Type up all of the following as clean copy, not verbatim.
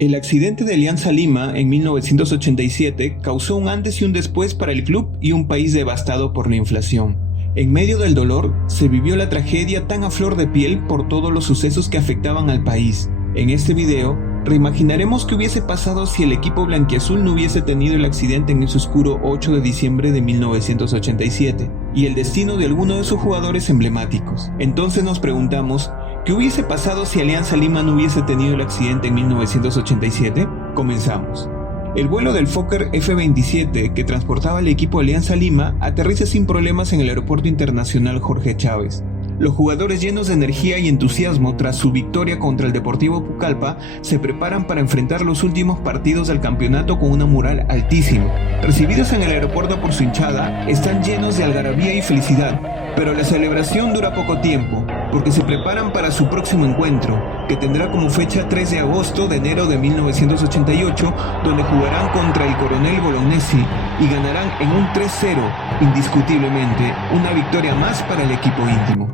El accidente de Alianza Lima en 1987 causó un antes y un después para el club y un país devastado por la inflación. En medio del dolor, se vivió la tragedia tan a flor de piel por todos los sucesos que afectaban al país. En este video, reimaginaremos qué hubiese pasado si el equipo blanquiazul no hubiese tenido el accidente en ese oscuro 8 de diciembre de 1987 y el destino de algunos de sus jugadores emblemáticos. Entonces nos preguntamos, ¿qué hubiese pasado si Alianza Lima no hubiese tenido el accidente en 1987? Comenzamos. El vuelo del Fokker F-27 que transportaba al equipo Alianza Lima aterriza sin problemas en el Aeropuerto Internacional Jorge Chávez. Los jugadores llenos de energía y entusiasmo tras su victoria contra el Deportivo Pucallpa se preparan para enfrentar los últimos partidos del campeonato con una moral altísima. Recibidos en el aeropuerto por su hinchada, están llenos de algarabía y felicidad, pero la celebración dura poco tiempo, porque se preparan para su próximo encuentro, que tendrá como fecha 3 de agosto de enero de 1988, donde jugarán contra el Coronel Bolognesi y ganarán en un 3-0, indiscutiblemente, una victoria más para el equipo íntimo.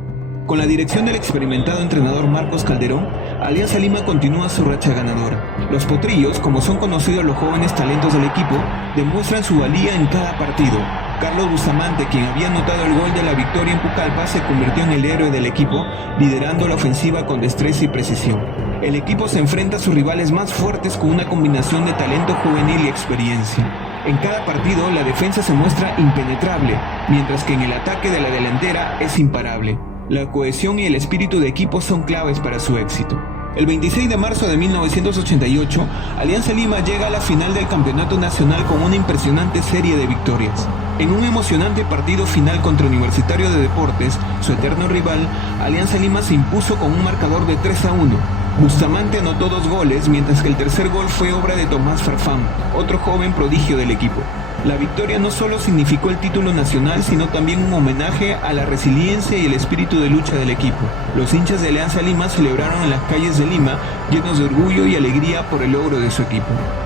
Con la dirección del experimentado entrenador Marcos Calderón, Alianza Lima continúa su racha ganadora. Los potrillos, como son conocidos los jóvenes talentos del equipo, demuestran su valía en cada partido. Carlos Bustamante, quien había anotado el gol de la victoria en Pucallpa, se convirtió en el héroe del equipo, liderando la ofensiva con destreza y precisión. El equipo se enfrenta a sus rivales más fuertes con una combinación de talento juvenil y experiencia. En cada partido, la defensa se muestra impenetrable, mientras que en el ataque de la delantera es imparable. La cohesión y el espíritu de equipo son claves para su éxito. El 26 de marzo de 1988, Alianza Lima llega a la final del Campeonato Nacional con una impresionante serie de victorias. En un emocionante partido final contra Universitario de Deportes, su eterno rival, Alianza Lima se impuso con un marcador de 3-1. Bustamante anotó 2 goles, mientras que el tercer gol fue obra de Tomás Farfán, otro joven prodigio del equipo. La victoria no solo significó el título nacional, sino también un homenaje a la resiliencia y el espíritu de lucha del equipo. Los hinchas de Alianza Lima celebraron en las calles de Lima, llenos de orgullo y alegría por el logro de su equipo.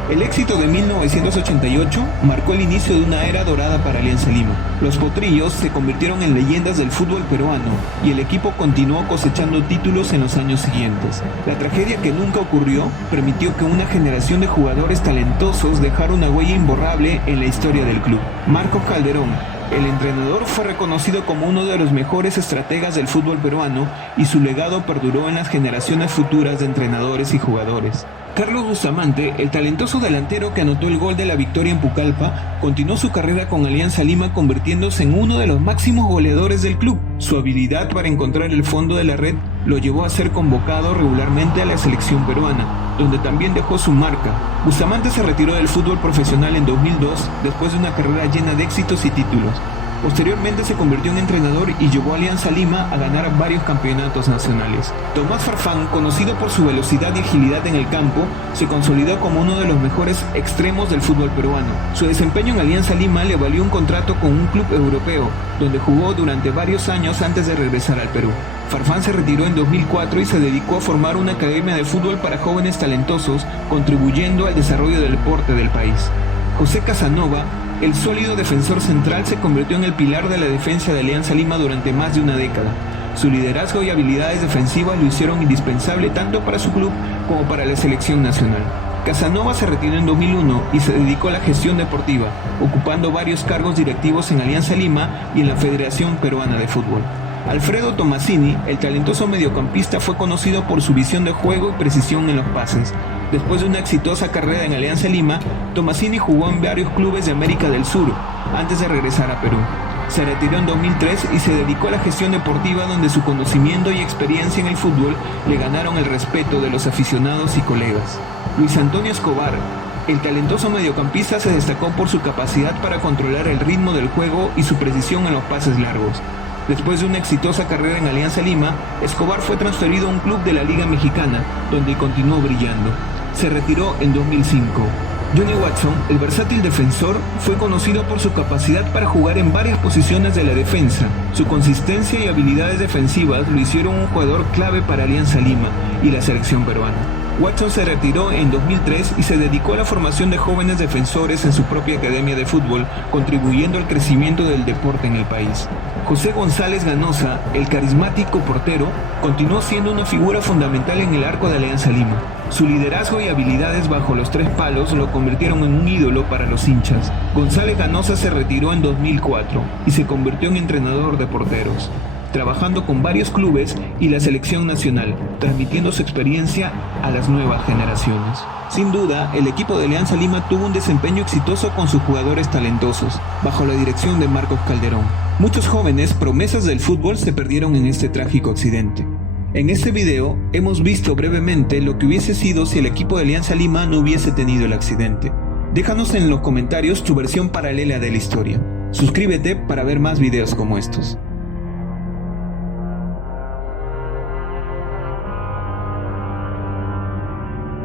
El éxito de 1988 marcó el inicio de una era dorada para Alianza Lima. Los potrillos se convirtieron en leyendas del fútbol peruano y el equipo continuó cosechando títulos en los años siguientes. La tragedia que nunca ocurrió permitió que una generación de jugadores talentosos dejara una huella imborrable en la historia del club. Marcos Calderón, el entrenador, fue reconocido como uno de los mejores estrategas del fútbol peruano y su legado perduró en las generaciones futuras de entrenadores y jugadores. Carlos Bustamante, el talentoso delantero que anotó el gol de la victoria en Pucallpa, continuó su carrera con Alianza Lima convirtiéndose en uno de los máximos goleadores del club. Su habilidad para encontrar el fondo de la red lo llevó a ser convocado regularmente a la selección peruana, donde también dejó su marca. Bustamante se retiró del fútbol profesional en 2002 después de una carrera llena de éxitos y títulos. Posteriormente se convirtió en entrenador y llevó a Alianza Lima a ganar varios campeonatos nacionales. Tomás Farfán, conocido por su velocidad y agilidad en el campo, se consolidó como uno de los mejores extremos del fútbol peruano. Su desempeño en Alianza Lima le valió un contrato con un club europeo, donde jugó durante varios años antes de regresar al Perú. Farfán se retiró en 2004 y se dedicó a formar una academia de fútbol para jóvenes talentosos, contribuyendo al desarrollo del deporte del país. José Casanova, el sólido defensor central, se convirtió en el pilar de la defensa de Alianza Lima durante más de una década. Su liderazgo y habilidades defensivas lo hicieron indispensable tanto para su club como para la selección nacional. Casanova se retiró en 2001 y se dedicó a la gestión deportiva, ocupando varios cargos directivos en Alianza Lima y en la Federación Peruana de Fútbol. Alfredo Tomasini, el talentoso mediocampista, fue conocido por su visión de juego y precisión en los pases. Después de una exitosa carrera en Alianza Lima, Tomasini jugó en varios clubes de América del Sur, antes de regresar a Perú. Se retiró en 2003 y se dedicó a la gestión deportiva, donde su conocimiento y experiencia en el fútbol le ganaron el respeto de los aficionados y colegas. Luis Antonio Escobar, el talentoso mediocampista, se destacó por su capacidad para controlar el ritmo del juego y su precisión en los pases largos. Después de una exitosa carrera en Alianza Lima, Escobar fue transferido a un club de la Liga Mexicana, donde continuó brillando. Se retiró en 2005. Johnny Watson, el versátil defensor, fue conocido por su capacidad para jugar en varias posiciones de la defensa. Su consistencia y habilidades defensivas lo hicieron un jugador clave para Alianza Lima y la selección peruana. Watson se retiró en 2003 y se dedicó a la formación de jóvenes defensores en su propia academia de fútbol, contribuyendo al crecimiento del deporte en el país. José González Ganosa, el carismático portero, continuó siendo una figura fundamental en el arco de Alianza Lima. Su liderazgo y habilidades bajo los tres palos lo convirtieron en un ídolo para los hinchas. González Ganosa se retiró en 2004 y se convirtió en entrenador de porteros, trabajando con varios clubes y la selección nacional, transmitiendo su experiencia a las nuevas generaciones. Sin duda, el equipo de Alianza Lima tuvo un desempeño exitoso con sus jugadores talentosos, bajo la dirección de Marcos Calderón. Muchos jóvenes promesas del fútbol se perdieron en este trágico accidente. En este video hemos visto brevemente lo que hubiese sido si el equipo de Alianza Lima no hubiese tenido el accidente. Déjanos en los comentarios tu versión paralela de la historia. Suscríbete para ver más videos como estos.